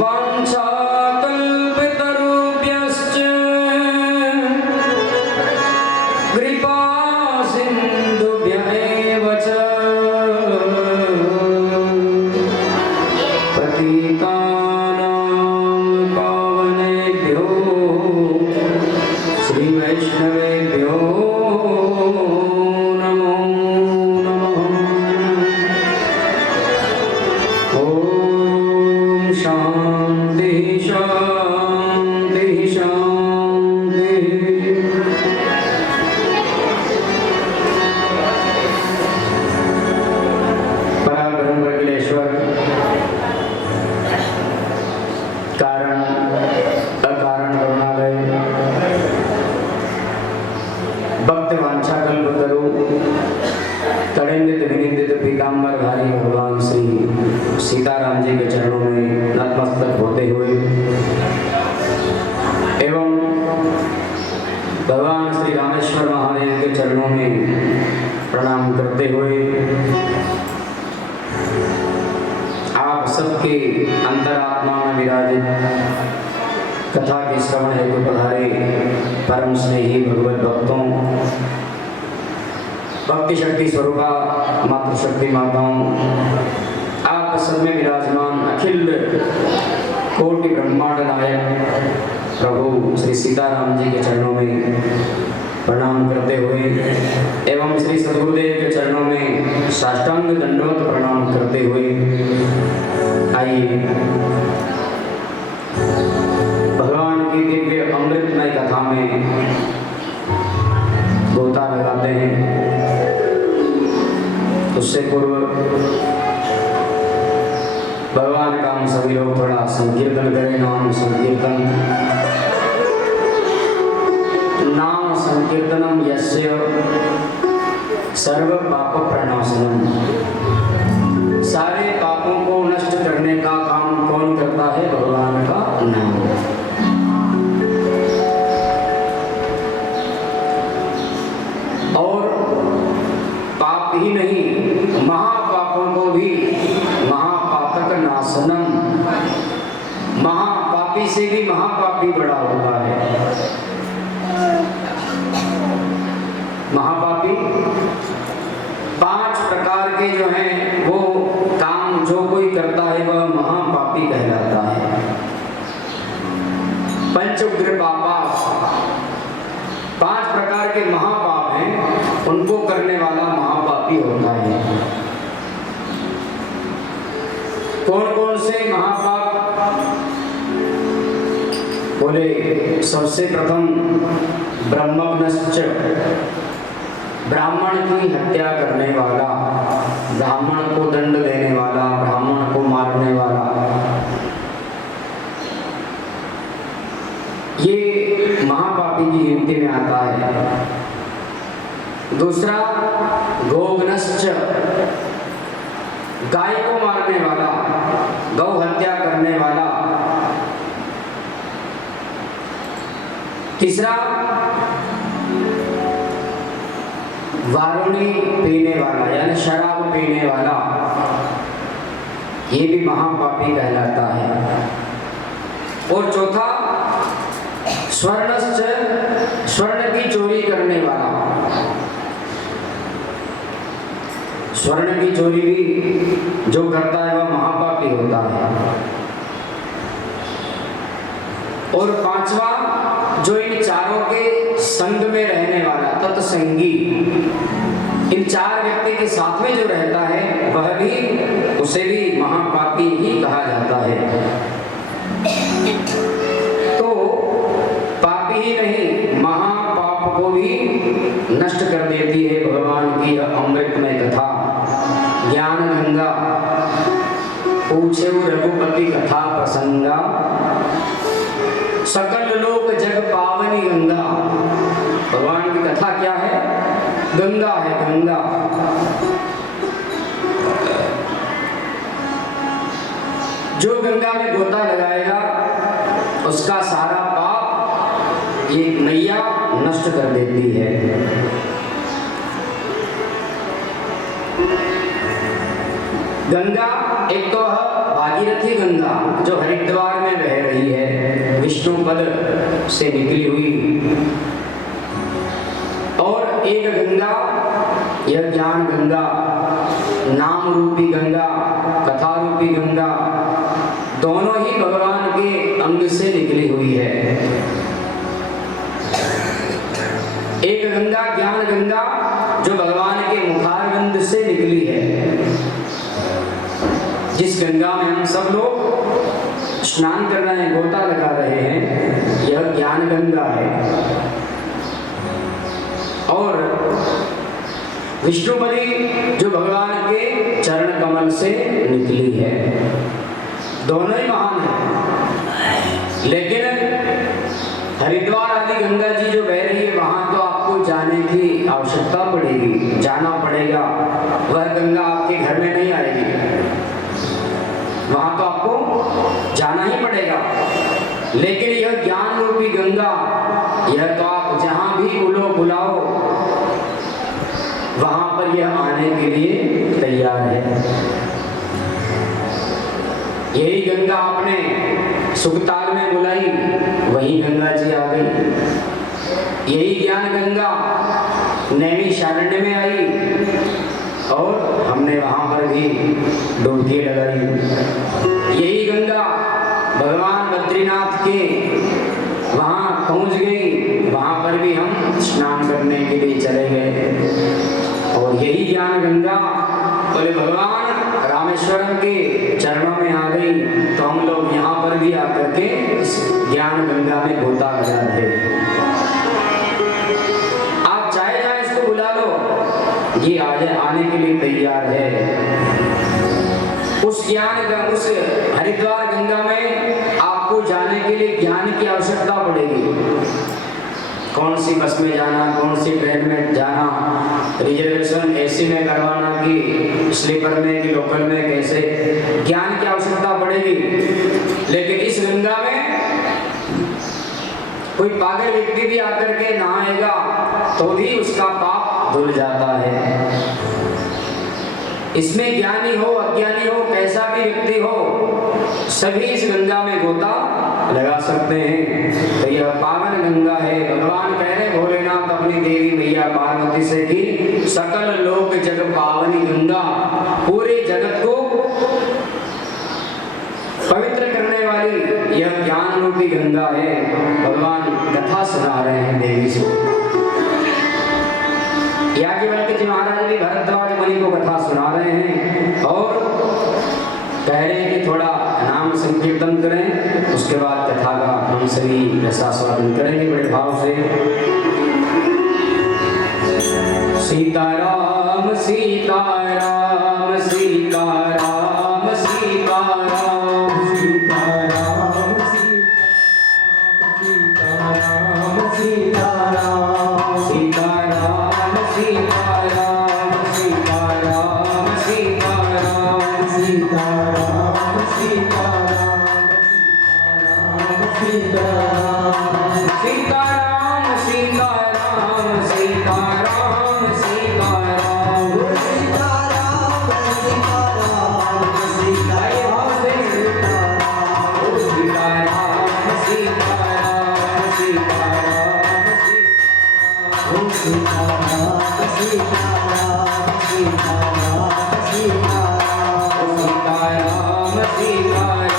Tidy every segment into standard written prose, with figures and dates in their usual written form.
वाञ्छाकल्पितरुभ्यश्च एवं भगवान श्री रामेश्वर महादेव के चरणों में प्रणाम करते हुए आप सबके अंतरात्मा में विराजित कथा के श्रवण हेतु पधारे परम स्नेही भगवत भक्तों, भक्ति शक्ति स्वरूपा मातृशक्ति माताओं, आप सब में विराजमान अखिल कोटि ब्रह्मांड नायक प्रभु श्री सीताराम जी के चरणों में प्रणाम करते हुए एवं श्री सद्गुरुदेव के चरणों में साष्टांग दंडवत प्रणाम करते हुए आइए भगवान की दिव्य अमृतमय कथा में गोता लगाते हैं। उससे पूर्व भगवान का हम सभी लोग थोड़ा संकीर्तन करें। नाम संकीर्तन, नाम संकीर्तनम यस्य सर्व पाप प्रणाशनम। सारे पापों को नष्ट करने का काम कौन करता है? भगवान का नाम। और पाप ही नहीं, महापापों को भी महापातक नाशनम। महापापी से भी महापापी बड़ा होता है। महापापी 5 प्रकार के जो हैं वो काम जो कोई करता है वह महापापी कहलाता है। पंच उग्र पापा 5 प्रकार के महापाप हैं, उनको करने वाला महापापी होता है। कौन कौन से महापाप? बोले सबसे प्रथम ब्रह्मज्ञश्च, ब्राह्मण की हत्या करने वाला, ब्राह्मण को दंड देने वाला, ब्राह्मण को मारने वाला, ये महापापी की गिनती में आता है। दूसरा गोघ्नश्च, गाय को मारने वाला, गौ हत्या करने वाला। तीसरा वारुणी पीने वाला यानी शराब पीने वाला, ये भी महापापी कहलाता है। और चौथा स्वर्णश्च, स्वर्ण की चोरी करने वाला। स्वर्ण की चोरी भी जो करता है वह महापापी होता है। और 5वां जो इन चारों के संग में रहने वाला, तत्संगी, इन 4 व्यक्ति के साथ में जो रहता है वह भी, उसे भी महापापी ही कहा जाता है। तो पापी ही नहीं, महापाप को भी नष्ट कर देती है भगवान की अमृतमय कथा। ज्ञान गंगा पूछे रघुपति कथा प्रसंगा, सकल लोक जग पावनी गंगा। भगवान की कथा क्या है? गंगा है, गंगा। जो गंगा में गोता लगाएगा उसका सारा पाप ये नैया नष्ट कर देती है। गंगा एक तो भागीरथी गंगा जो हरिद्वार में बह रही है, विष्णु पद से निकली हुई। और एक गंगा यह ज्ञान गंगा, नाम रूपी गंगा, कथा रूपी गंगा, दोनों ही भगवान के अंग से निकली हुई है। एक गंगा ज्ञान गंगा जो भगवान के मुखारविंद से निकली है। जिस गंगा में हम सब लोग स्नान कर रहे हैं, गोता लगा रहे हैं, यह ज्ञान गंगा है। और विष्णुपदी जो भगवान के चरण कमल से निकली है। दोनों ही महान है। लेकिन हरिद्वार आदि गंगा जी जो बह रही है वहां तो आपको जाने की आवश्यकता पड़ेगी, जाना पड़ेगा। वह गंगा आपके घर में नहीं आएगी, वहां तो आपको जाना ही पड़ेगा। लेकिन यह ज्ञान रूपी गंगा यह तो आप जहां भी बुलाओ वहां पर यह आने के लिए तैयार है। यही गंगा आपने सुखताल में बुलाई, वही गंगा जी आ गई। यही ज्ञान गंगा नैमिषारण्य में आई और हमने वहां पर भी डुबकी लगाई। यही गंगा भगवान बद्रीनाथ के वहां पहुंच गई, वहां पर भी हम स्नान करने के लिए चले गए। और यही ज्ञान गंगा बोले भगवान रामेश्वरम के चरणों में आ गई, तो हम लोग यहाँ पर भी आकर के इस ज्ञान गंगा में गोता लगा दे। आप चाहे चाहे इसको बुला लो, ये आने के लिए तैयार है। उस हरिद्वार गंगा में आपको जाने के लिए ज्ञान की आवश्यकता पड़ेगी। कौन सी बस में जाना, कौन सी ट्रेन में जाना, रिजर्वेशन एसी में करवाना कि स्लीपर में कि लोकल में, कैसे, ज्ञान की आवश्यकता पड़ेगी। लेकिन इस गंगा में कोई पागल व्यक्ति भी आकर के नहाएगा तो भी उसका पाप धुल जाता है। इसमें ज्ञानी हो अज्ञानी हो कैसा भी व्यक्ति हो, सभी इस गंगा में गोता लगा सकते हैं। तो यह पावन गंगा है। भगवान कह रहे भोलेनाथ अपनी देवी मैया पार्वती से कि सकल लोक जग पावनी गंगा, पूरे जगत को पवित्र करने वाली यह ज्ञान रूपी गंगा है। भगवान कथा सुना रहे हैं देवी से। याज्ञवल्क्य जी महाराज भी भरद्वाज मुनि को कथा सुना रहे हैं और कह रहे हैं कि थोड़ा नाम संकीर्तन करें, उसके बाद कथा का हम सभी रसास्वादन करेंगे बड़े भाव से। सीताराम सीताराम सीताराम सीताराम सीताराम सीताराम सीताराम सीताराम सीताराम सीताराम सीताराम सीताराम सीताराम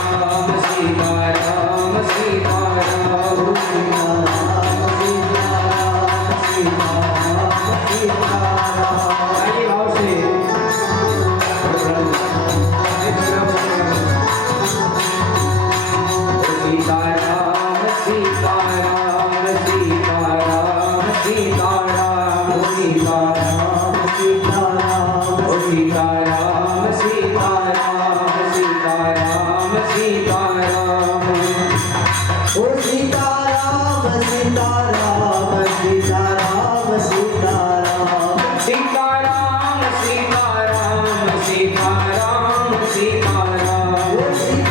सीताराम सीताराम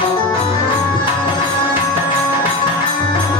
सीताराम सीताराम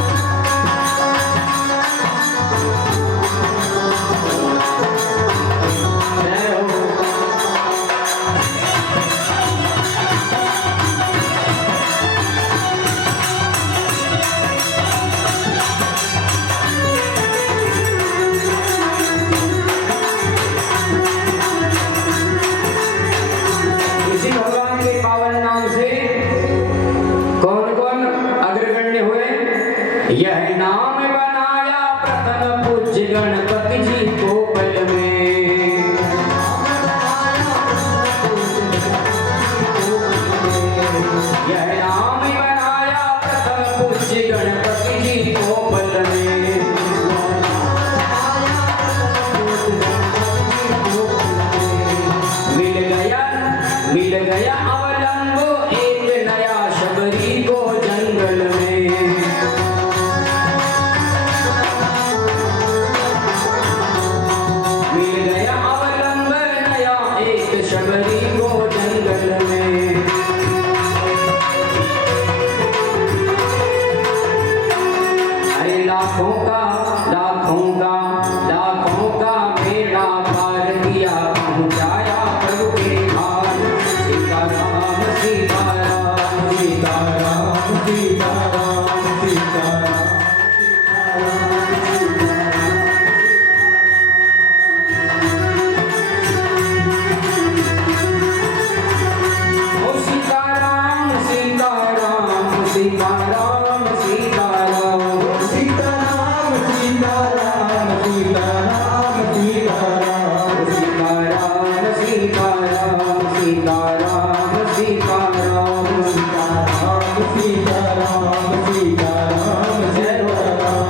लाखों का बेड़ा पार किया, पहुंचाया प्रभु के हार। सीताराम सीताराम सीताराम सीताराम सीताराम। सीताराम सीताराम सीताराम सीताराम सीताराम सीताराम सीताराम सीताराम सीताराम सीताराम सीताराम सीताराम जय राम।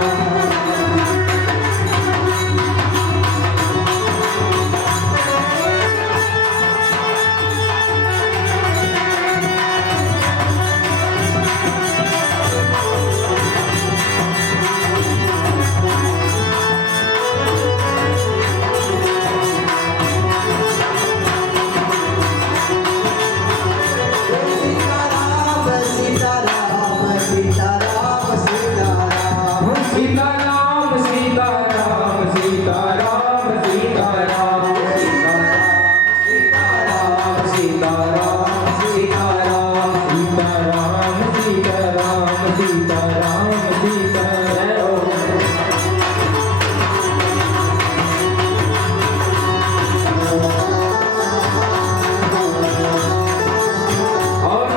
सीताराम सीताराम सीताराम सीताराम सीताराम सीताराम सीताराम सीताराम सीताराम सीताराम सीताराम। और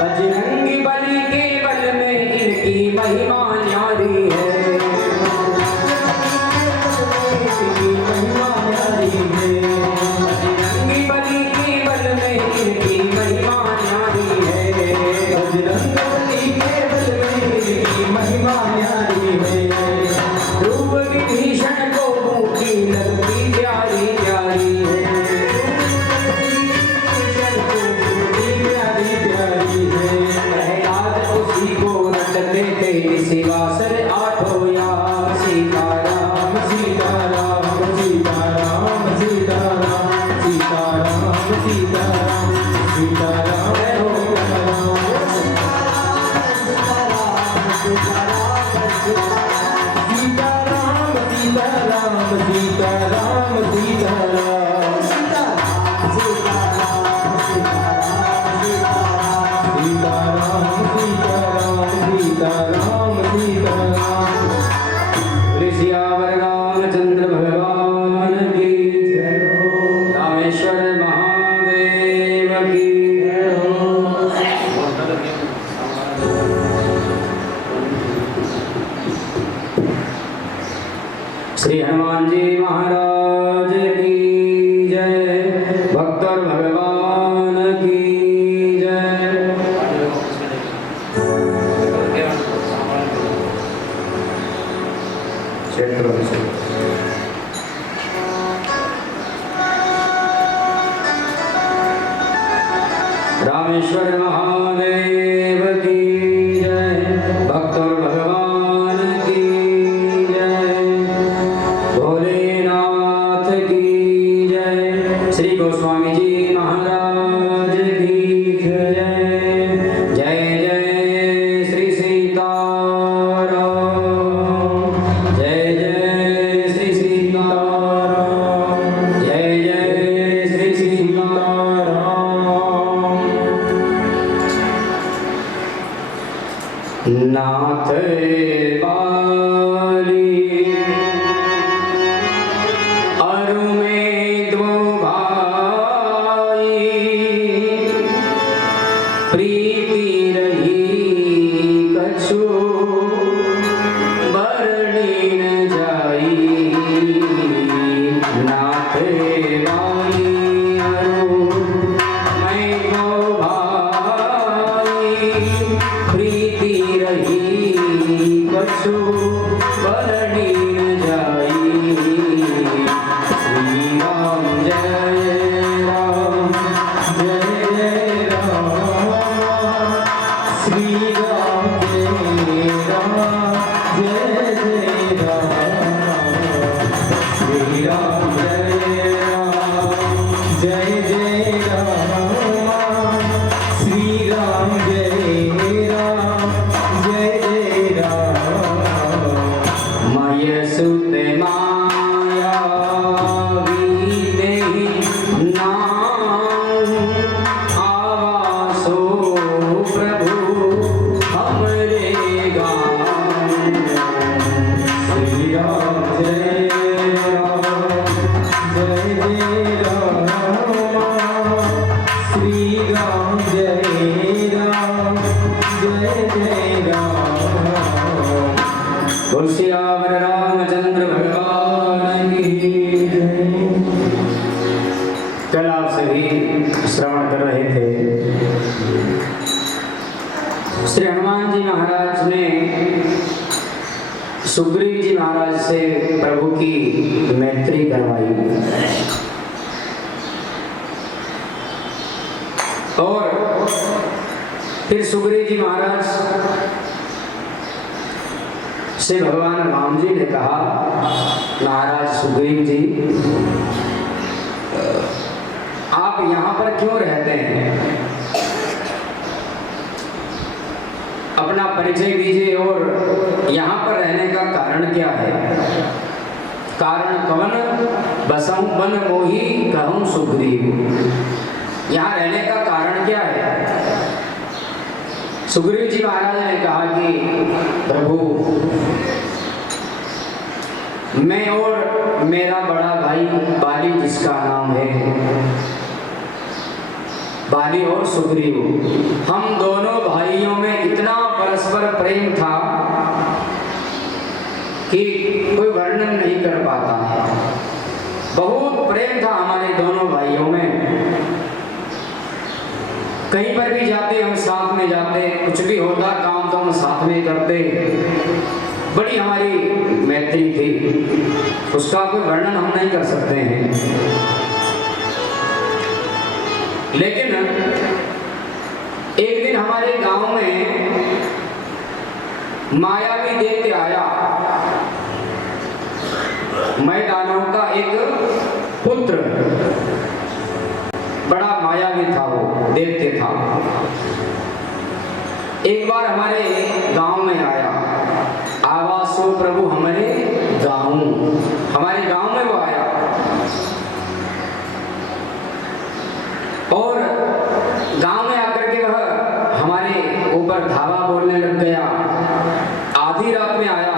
बजरंगी बली के बल में इनकी महिमा न्यारी है, महिमा न्यारी है। बजरंगी बली के बल में इनकी महिमा न्यारी है, बजरंग बली के बल में इनकी महिमा न्यारी है। रूप विभीषण को मुखी लगती प्यारी प्यारी है, प्यारी प्यारी है। प्रहलाद उसी को रटते थे सिवासर आठों याम। सीताराम सीताराम सीताराम सीताराम सीताराम सीताराम सीताराम सीताराम सीताराम सीताराम सीताराम सीताराम सीताराम। ऋषियावर रामचंद्र भगवान की जय हो, रामेश्वर महादेव की जय हो। श्री हनुमान जी महाराज की जय, भक्त और भगवान की जय। रामेश्वर महादेव की जय, भक्त और भगवान की जय, भोलेनाथ की जय। श्री गोस्वामी जी महाराज की जय। जय जय श्री सीताराम, जय जय श्री सीताराम, जय जय श्री सीताराम। नाथ बाली अरु में दो भाई, प्रीति रही कछु बरनी न जाई। नाथ बाली अरु में दो भाई, प्रीति रही कछु बरनी न जाई। श्री राम जय राम जय जय राम, श्री राम जय राम जय जय राम, श्री राम जय राम जय जय राम, श्री राम जय राम जय जय राम। सियावर रामचंद्र भगवान की जय। कल आप सभी श्रवण कर रहे थे, श्री हनुमान जी महाराज ने सुग्रीव जी महाराज से प्रभु की मैत्री करवाई और फिर सुग्रीव जी महाराज से भगवान राम जी ने कहा, महाराज सुग्रीव जी, आप यहाँ पर क्यों रहते हैं? अपना परिचय दीजिए और यहाँ पर रहने का कारण क्या है? कारण कवन बसहु बन मोही कहूँ सुग्रीव। यहाँ रहने का कारण क्या है? सुग्रीव जी महाराज ने कहा कि प्रभु, मैं और मेरा बड़ा भाई बाली, जिसका नाम है बाली और सुग्रीव, हम दोनों भाइयों में इतना परस्पर प्रेम था कि कोई वर्णन नहीं कर पाता है। बहुत प्रेम था हमारे दोनों भाइयों में। कहीं पर भी जाते हम साथ में जाते, कुछ भी होता काम तो हम साथ में करते। बड़ी हमारी मैत्री थी, उसका कोई वर्णन हम नहीं कर सकते हैं। लेकिन एक दिन हमारे गांव में मायावी दैत्य आया। मैदानों का एक पुत्र, बड़ा मायावी था, वो दैत्य था। एक बार हमारे गांव में आया, आवासो प्रभु हमारे गांव, हमारे गांव में वो आया और गांव में आकर के वह हमारे ऊपर धावा बोलने लग गया। आधी रात में आया,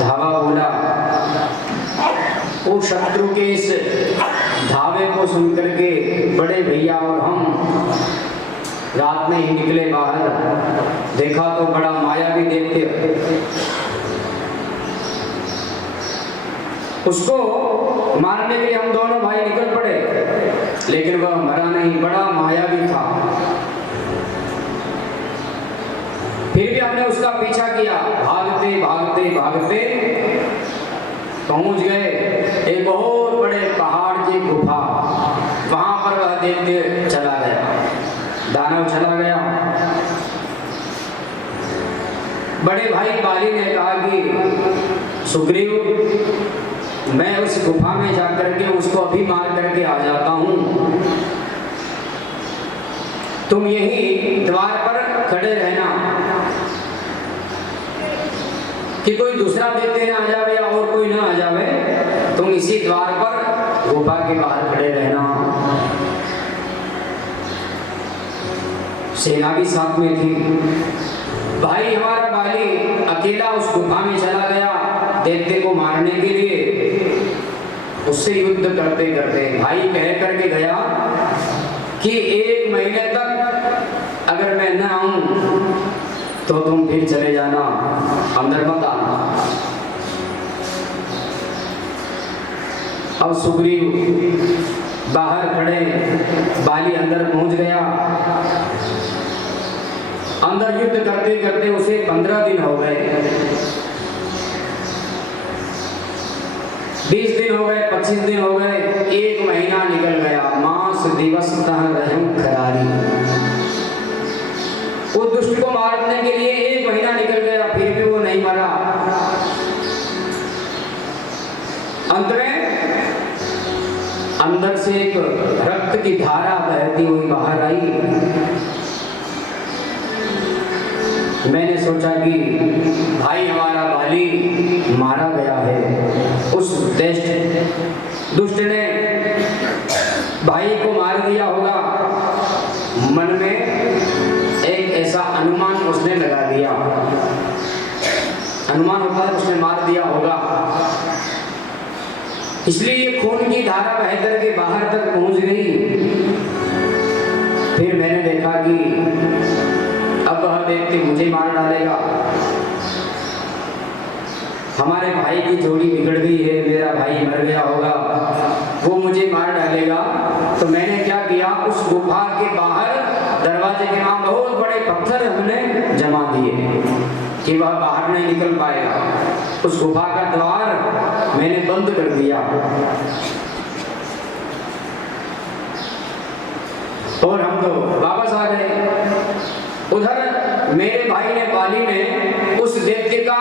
धावा बोला। वो शत्रु के इस धावे को सुनकर के बड़े भैया और हम रात में ही निकले बाहर। देखा तो बड़ा मायावी दैत्य, उसको मारने के लिए हम दोनों भाई निकल पड़े, लेकिन वह मरा नहीं, बड़ा मायावी था। फिर भी हमने उसका पीछा किया, भागते भागते भागते पहुंच गए एक बहुत बड़े पहाड़ की गुफा। वहां पर वह दैत्य चला गया, दानव चला गया। बड़े भाई बाली ने कहा कि सुग्रीव, मैं उस गुफा में जाकर के उसको अभी मार करके आ जाता हूं, तुम यही द्वार पर खड़े रहना कि कोई दूसरा दैत्य ना आ जावे या और कोई ना आ जावे, तुम इसी द्वार पर गुफा के बाहर खड़े रहना। सेना भी साथ में थी। भाई हमारा बाली अकेला उस गुफा में चला गया दैत्य को मारने के लिए। उससे युद्ध करते करते भाई कह करके गया कि 1 महीने तक अगर मैं न आऊं तो तुम फिर चले जाना, अंदर मत आना। अब सुग्रीव बाहर खड़े, बाली अंदर पहुंच गया। अंदर युद्ध करते करते उसे 15 दिन हो गए, 20 दिन हो गए, 25 दिन हो गए, 1 महीना निकल गया। मास दिवस तह रहूं खरारी। वो दुष्ट को मारने के लिए 1 महीना निकल गया, फिर भी वो नहीं मरा। अंत में अंदर से एक रक्त की धारा बहती हुई बाहर आई। मैंने सोचा कि भाई हमारा बाली मारा गया है। उस दुष्ट ने भाई को मार दिया होगा। मन में एक ऐसा अनुमान उसने लगा दिया। अनुमान होता है उसने मार दिया होगा। इसलिए ये खून की धारा बह करके बाहर तक पहुंच गई। फिर मैंने देखा कि अब वह व्यक्ति मुझे मार डालेगा, हमारे भाई की जोड़ी बिगड़ गई है, मेरा भाई मर गया होगा, वो मुझे मार डालेगा। तो मैंने क्या किया, उस गुफा के बाहर दरवाजे के नाम बहुत बड़े पत्थर हमने जमा दिए कि वह बाहर नहीं निकल पाएगा। उस गुफा का द्वार मैंने बंद कर दिया और हम तो वापस आ गए। उधर मेरे भाई ने, बाली ने उस दैत्य का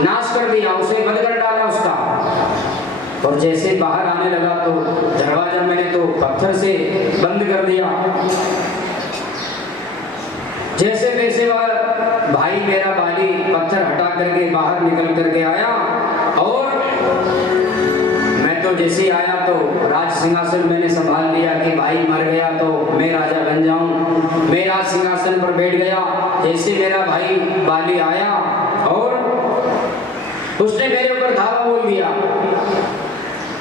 नाश कर दिया, उसे बंद कर डाला उसका। और जैसे बाहर आने लगा तो दरवाजा मैंने तो पत्थर से बंद कर दिया। जैसे तैसे वह भाई मेरा बाली पत्थर हटा करके बाहर निकल करके आया और मैं तो जैसे आया तो राज सिंहासन मैंने संभाल लिया कि भाई मर गया तो मैं राजा बन जाऊं। मैं राज सिंहासन पर बैठ गया। जैसे मेरा भाई बाली आया और उसने मेरे ऊपर धावा बोल दिया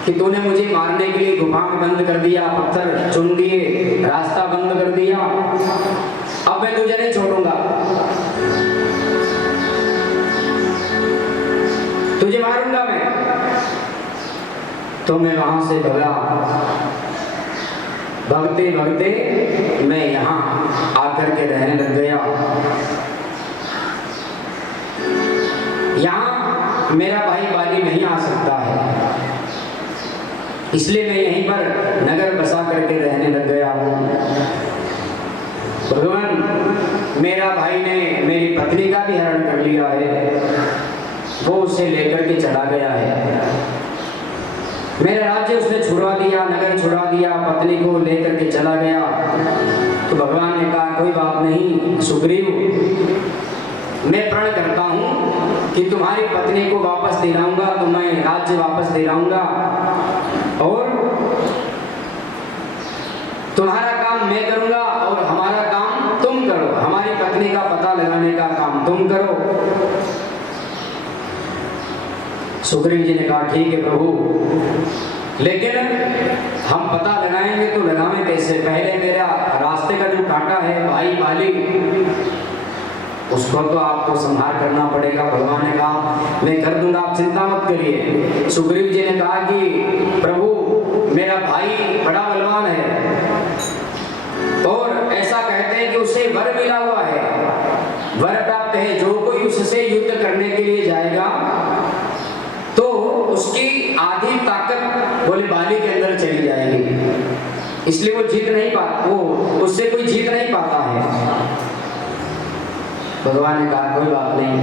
कि तूने मुझे मारने के लिए गुफा में बंद कर दिया, पत्थर चुन दिए, रास्ता बंद कर दिया, अब मैं तुझे नहीं छोड़ूंगा, तुझे मारूंगा मैं। तो मैं वहां से भगा। भगते भगते मैं यहाँ आकर के रहने लग गया। यहाँ मेरा भाई बाली नहीं आ सकता है, इसलिए मैं यहीं पर नगर बसा करके रहने लग गया हूँ। भगवान, मेरा भाई ने मेरी पत्नी का भी हरण कर लिया है, वो उसे लेकर के चला गया है। मेरा राज्य उसने छुड़वा दिया, नगर छुड़वा दिया, पत्नी को लेकर के चला गया। तो भगवान ने कहा कोई बात नहीं सुग्रीव, मैं प्रण करता हूँ कि तुम्हारी पत्नी को वापस दिलाऊंगा, तुम्हें राज्य वापस दिलाऊंगा और तुम्हारा काम मैं करूंगा और हमारा काम तुम करो, हमारी पत्नी का पता लगाने का काम तुम करो। सुग्रीव जी ने कहा ठीक है प्रभु, लेकिन हम पता लगाएंगे तो लगाएं कैसे? पहले मेरा रास्ते का जो कांटा है भाई बाली, उसको तो आपको संहार करना पड़ेगा। भगवान ने कहा मैं कर दूंगा, आप चिंता मत करिए। सुग्रीव जी ने कहा कि प्रभु मेरा भाई बड़ा बलवान है और ऐसा कहते हैं कि उसे वर मिला हुआ है, वर प्राप्त है, जो कोई उससे युद्ध करने के लिए जाएगा तो उसकी आधी ताकत बोले बाली के अंदर चली जाएगी, इसलिए वो जीत नहीं पाता, वो उससे कोई जीत नहीं पाता है। भगवान ने कहा कोई बात नहीं,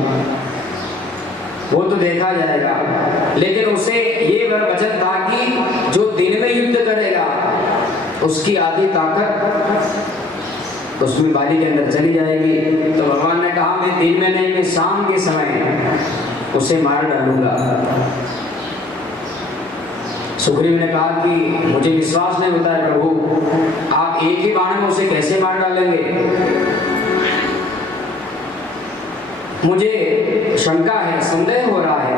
वो तो देखा जाएगा, लेकिन उसे ये वचन था कि जो दिन में युद्ध करेगा उसकी आधी ताकत उसमें बाली के अंदर चली जाएगी। तो भगवान ने कहा मैं दिन में नहीं, मैं शाम के समय उसे मार डालूंगा। सुग्रीव ने कहा कि मुझे विश्वास नहीं होता है प्रभु, आप एक ही बाण में उसे कैसे मार डालेंगे? मुझे शंका है, संदेह हो रहा है।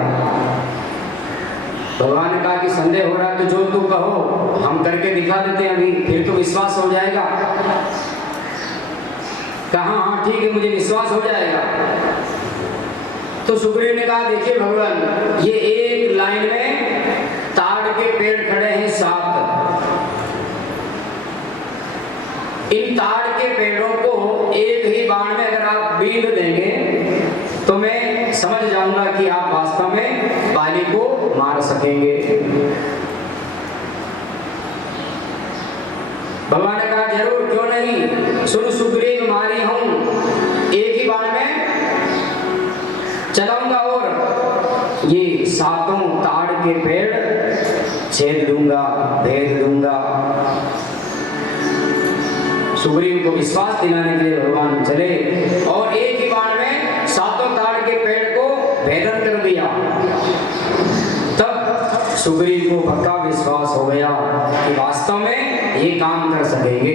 भगवान ने कहा कि संदेह हो रहा है तो जो तुम कहो हम करके दिखा देते हैं अभी, फिर तो विश्वास हो जाएगा। कहा हाँ ठीक है, मुझे विश्वास हो जाएगा। तो सुग्रीव ने कहा देखिए भगवान, ये एक लाइन में ताड़ के पेड़ खड़े हैं 7, इन ताड़ के पेड़ों को एक ही बाण में अगर आप बींध देंगे तो मैं समझ जाऊंगा कि आप वास्तव में बाली को मार सकेंगे। भगवान ने कहा जरूर, क्यों नहीं, सुन सुग्रीव मारी हूं, एक ही बाण में चलाऊंगा और ये 7 ताड़ के पेड़ छेद दूंगा, भेद दूंगा। सुग्रीव को विश्वास दिलाने के लिए भगवान चले और एक ही बाण में 7 ताड़ के पेड़ को भेदन कर दिया। तब सुग्रीव को पक्का विश्वास हो गया कि वास्तव में ये काम कर सकेंगे।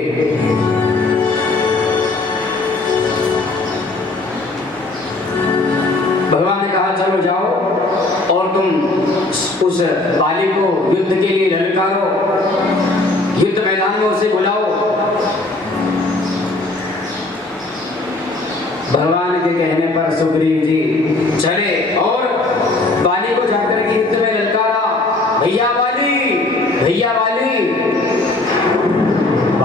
भगवान ने कहा चलो हो जाओ और तुम उस बाली को युद्ध के लिए ललकारो, युद्ध मैदान में उसे बुलाओ। भगवान के कहने पर सुग्रीव जी चले और बाली को जाकर